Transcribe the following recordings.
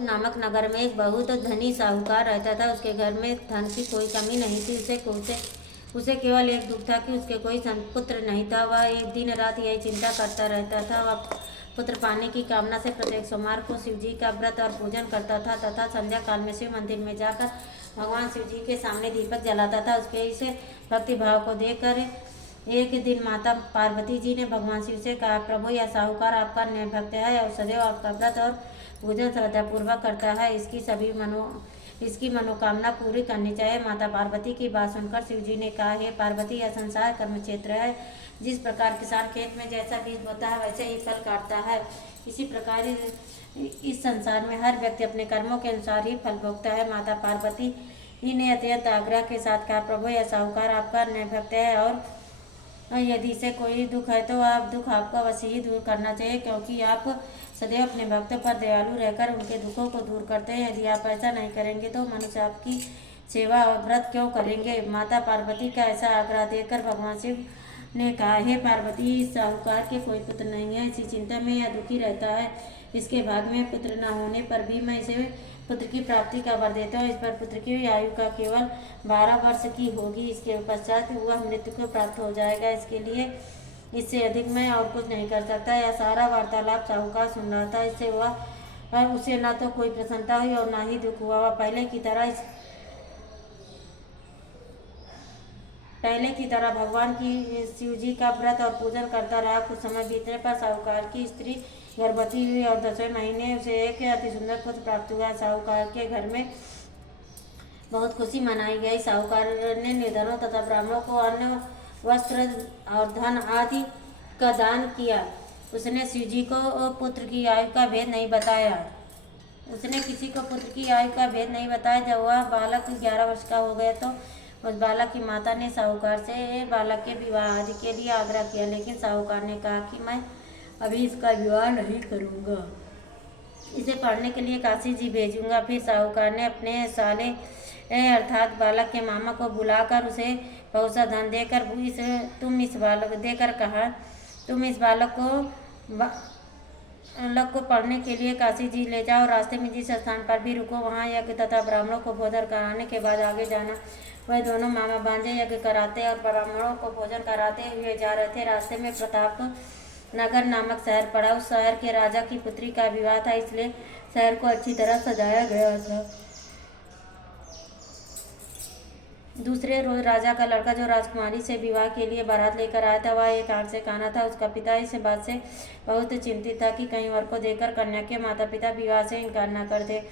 नामक नगर में एक बहुत धनी साहूकार रहता था। उसके घर में धन की कोई कमी नहीं थी। उसे केवल एक दुख था कि उसके कोई पुत्र नहीं था। वह एक दिन रात यही चिंता करता रहता था। वह पुत्र पाने की कामना से प्रत्येक सोमवार को शिव जी का व्रत और पूजन करता था तथा संध्या काल में शिव मंदिर में जाकर भगवान शिव जी के सामने दीपक जलाता था। उसके इस भक्ति भाव को देखकर एक दिन माता पार्वती जी ने भगवान शिव से कहा, प्रभु यह साहूकार आपका निर्भक्त है और सदैव आपका व्रत और पूजन श्रद्धापूर्वक करता है। इसकी मनोकामना पूरी करनी चाहिए। माता पार्वती की बात सुनकर शिव जी ने कहा, हे पार्वती, यह संसार कर्म क्षेत्र है। जिस प्रकार किसान खेत में जैसा बीज बोता है वैसे ही फल काटता है, इसी प्रकार इस संसार में हर व्यक्ति अपने कर्मों के अनुसार ही फल भोगता है। माता पार्वती ने अत्यंत आग्रह के साथ कहा, प्रभु यह साहूकार आपका निर्भक्त है और यदि इसे कोई दुख है तो आप दुख आपको अवश्य ही दूर करना चाहिए, क्योंकि आप सदैव अपने भक्तों पर दयालु रहकर उनके दुखों को दूर करते हैं। यदि आप ऐसा नहीं करेंगे तो मनुष्य आपकी सेवा और व्रत क्यों करेंगे। माता पार्वती का ऐसा आग्रह देखकर भगवान शिव ने कहा, हे पार्वती, इस साहूकार के कोई पुत्र नहीं है। इसी चिंता में यह दुखी रहता है। इसके भाग में पुत्र न होने पर भी मैं इसे पुत्र की प्राप्ति का वर देता हूँ। इस पर पुत्र की आयु का केवल 12 वर्ष की होगी। इसके पश्चात वह मृत्यु को प्राप्त हो जाएगा। इसके लिए इससे अधिक मैं और कुछ नहीं कर सकता। यह सारा वार्तालाप साहूकार सुन रहा था। इससे उसे न तो कोई प्रसन्नता हुई और न ही दुख हुआ। वह पहले की तरह भगवान की शिव जी का व्रत और पूजन करता रहा। कुछ समय बीतने पर साहूकार की स्त्री गर्भवती हुई और 10वें महीने उसे एक अति सुंदर पुत्र प्राप्त हुआ। साहूकार के घर में बहुत खुशी मनाई गई। साहूकार ने निर्धनों तथा ब्राह्मणों को अन्न, वस्त्र और धन आदि का दान किया। उसने शिव जी को पुत्र की आयु का भेद नहीं बताया। उसने किसी को पुत्र की आयु का भेद नहीं बताया। जब वह बालक 11 वर्ष का हो गया तो उस बालक की माता ने साहूकार से बालक के विवाह आदि के लिए आग्रह किया, लेकिन साहूकार ने कहा कि मैं अभी इसका विवाह नहीं करूँगा, इसे पढ़ने के लिए काशी जी भेजूंगा। फिर साहूकार ने अपने साले अर्थात बालक के मामा को बुलाकर उसे बहुत सा धन देकर तुम इस बालक को पढ़ने के लिए काशी जी ले जाओ। रास्ते में जिस स्थान पर भी रुको वहाँ यज्ञ तथा ब्राह्मणों को भोजन कराने के बाद आगे जाना। वह दोनों मामा भांजे यज्ञ कराते और ब्राह्मणों को भोजन कराते हुए जा रहे थे। रास्ते में प्रताप नगर नामक शहर पड़ा। उस शहर के राजा की पुत्री का विवाह था, इसलिए शहर को अच्छी तरह सजाया गया था। दूसरे रोज राजा का लड़का जो राजकुमारी से विवाह के लिए बारात लेकर आया था, वह एक आंख से काना था। उसका पिता इस बात से बहुत चिंतित था कि कहीं वर को देकर कन्या के माता पिता विवाह से इनकार न कर दे।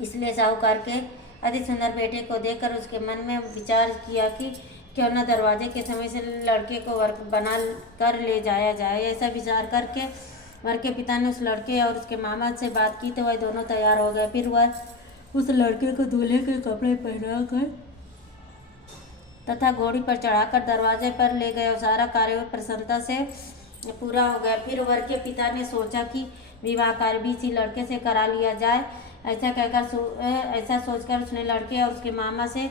इसलिए साहूकार के अति सुंदर बेटे को देखकर उसके मन में विचार किया कि क्यों न दरवाजे के समय से लड़के को वर बना कर ले जाया जाए। ऐसा विचार करके वर के पिता ने उस लड़के और उसके मामा से बात की तो वह दोनों तैयार हो गए। फिर वह उस लड़के को दूल्हे के कपड़े पहनाकर तथा घोड़ी पर चढ़ाकर दरवाजे पर ले गए और सारा कार्य प्रसन्नता से पूरा हो गया। फिर वर के पिता ने सोचा कि विवाह कार्य भी इसी लड़के से करा लिया जाए। ऐसा सोचकर उसने लड़के और उसके मामा से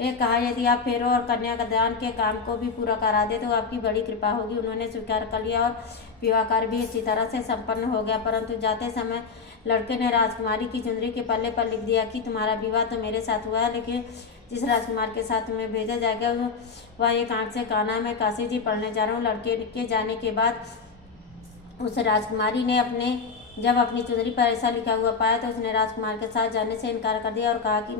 कहा, यदि आप फेरों और कन्या का दान के काम को भी पूरा करा दे तो आपकी बड़ी कृपा होगी। उन्होंने स्वीकार कर लिया और विवाह कार्य भी इसी तरह से संपन्न हो गया। परंतु जाते समय लड़के ने राजकुमारी की चुनरी के पल्ले पर लिख दिया कि तुम्हारा विवाह तो मेरे साथ हुआ है, लेकिन जिस राजकुमार के साथ तुम्हें भेजा जाएगा वह एक आंख से काना। मैं काशी जी पढ़ने जा रहा हूँ। लड़के के जाने के बाद उस राजकुमारी ने जब अपनी चुनरी पर ऐसा लिखा हुआ पाया तो उसने राजकुमार के साथ जाने से इनकार कर दिया और कहा कि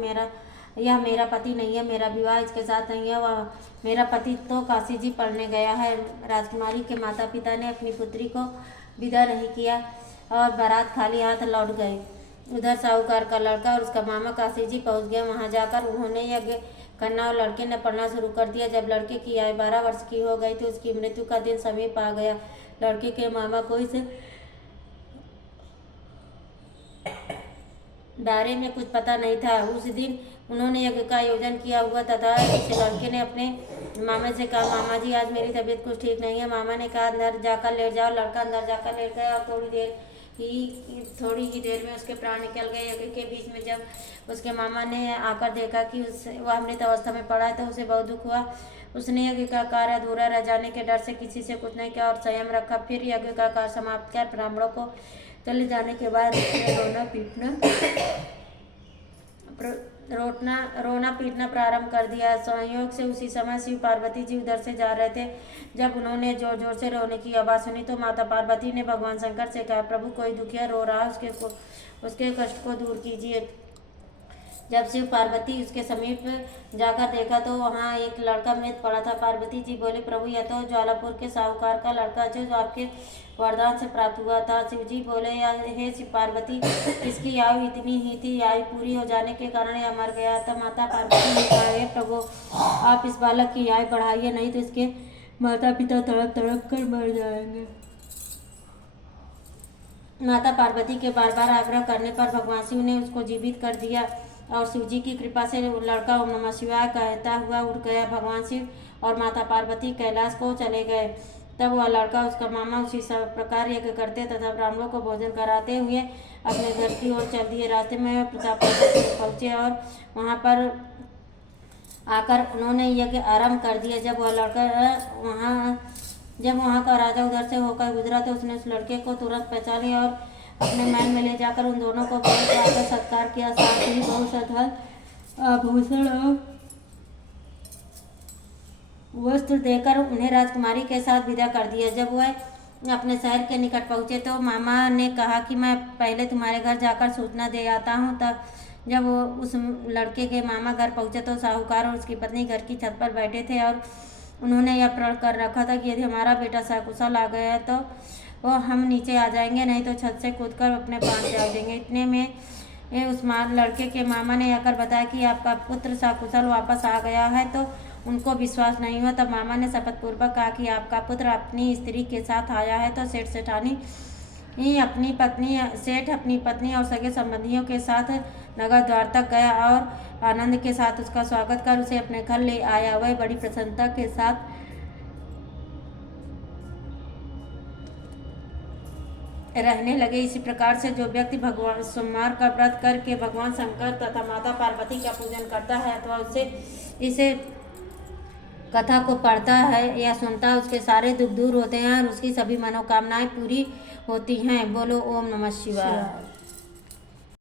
यह मेरा पति नहीं है, मेरा विवाह इसके साथ नहीं है। वह मेरा पति तो काशी जी पढ़ने गया है। राजकुमारी के माता पिता ने अपनी पुत्री को विदा नहीं किया और बारात खाली हाथ लौट गए। उधर साहूकार का लड़का और उसका मामा काशी जी पहुँच गए। वहाँ जाकर उन्होंने यज्ञ करना और लड़के ने पढ़ना शुरू कर दिया। जब लड़के की आयु 12 वर्ष की हो गई तो उसकी मृत्यु का दिन समीप आ गया। लड़के के मामा को इस बारे में कुछ पता नहीं था। उस दिन उन्होंने यज्ञ का आयोजन किया हुआ तथा इस लड़के ने अपने मामा से कहा, मामा जी आज मेरी तबीयत कुछ ठीक नहीं है। मामा ने कहा अंदर जाकर लेट जाओ। लड़का अंदर जाकर लेट गया और थोड़ी ही देर में उसके प्राण निकल गए। यज्ञ के बीच में जब उसके मामा ने आकर देखा कि वह मृत अवस्था में पड़ा है तो उसे बहुत दुख हुआ। उसने यज्ञ का कार्य अधूरा रह जाने के डर से किसी से कुछ नहीं किया और संयम रखा। फिर यज्ञ का कार्य समाप्त कर ब्राह्मणों को चले जाने के बाद उसने रोना पीटना प्रारंभ कर दिया। संयोग से उसी समय शिव पार्वती जी उधर से जा रहे थे। जब उन्होंने जोर जोर से रोने की आवाज़ सुनी तो माता पार्वती ने भगवान शंकर से कहा, प्रभु कोई दुखिया रो रहा है, उसके कष्ट को दूर कीजिए। जब शिव पार्वती उसके समीप जाकर देखा तो वहाँ एक लड़का मृत पड़ा था। पार्वती जी बोले, प्रभु यह तो ज्वालापुर के साहूकार का लड़का जो आपके वरदान से प्राप्त हुआ था। शिव जी बोले, हे शिव पार्वती, इसकी आयु इतनी ही थी, आयु पूरी हो जाने के कारण यह मर गया। तब माता पार्वती ने कहा, हे प्रभु आप इस बालक की आयु बढ़ाइए, नहीं तो इसके माता पिता तड़प तड़प कर मर जाएंगे। माता पार्वती के बार बार आग्रह करने पर भगवान शिव ने उसको जीवित कर दिया और शिव जी की कृपा से लड़का ओम नमः शिवाय कहता हुआ उड़ गया। भगवान शिव और माता पार्वती कैलाश को चले गए। तब वह लड़का उसका मामा उसी सब प्रकार यज्ञ करते तथा ब्राह्मणों को भोजन कराते हुए अपने घर की ओर चल दिए। रास्ते में प्रतापगढ़ पहुँचे और वहाँ पर आकर उन्होंने यज्ञ आरंभ कर दिया। जब वहाँ का राजा उधर से होकर गुजरा तो उसने उस लड़के को तुरंत पहचान लिया और अपने महल में ले जाकर उन दोनों को बहुत सत्कार किया। साथ ही बहुत आभूषण और वस्त्र देकर उन्हें राजकुमारी के साथ विदा कर दिया। जब वह अपने शहर के निकट पहुँचे तो मामा ने कहा कि मैं पहले तुम्हारे घर जाकर सूचना दे आता हूँ। तब जब वो उस लड़के के मामा घर पहुँचे तो साहूकार और उसकी पत्नी घर की छत पर बैठे थे और उन्होंने यह प्रण कर रखा था कि यदि हमारा बेटा सकुशल आ गया तो वो हम नीचे आ जाएंगे, नहीं तो छत से कूदकर अपने प्राण त्याग देंगे। इतने में उस लड़के के मामा ने आकर बताया कि आपका पुत्र सकुशल वापस आ गया है। तो उनको विश्वास नहीं हुआ। तब मामा ने शपथपूर्वक कहा कि आपका पुत्र अपनी स्त्री के साथ आया है। तो सेठ अपनी पत्नी और सगे संबंधियों के साथ नगर द्वार तक गया और आनंद के साथ उसका स्वागत कर उसे अपने घर ले आया। वह बड़ी प्रसन्नता के साथ रहने लगे। इसी प्रकार से जो व्यक्ति भगवान सोमवार का व्रत करके भगवान शंकर तथा माता पार्वती का पूजन करता है अथवा उससे इसे कथा को पढ़ता है या सुनता है, उसके सारे दुख दूर होते हैं और उसकी सभी मनोकामनाएं पूरी होती हैं। बोलो ओम नमः शिवाय।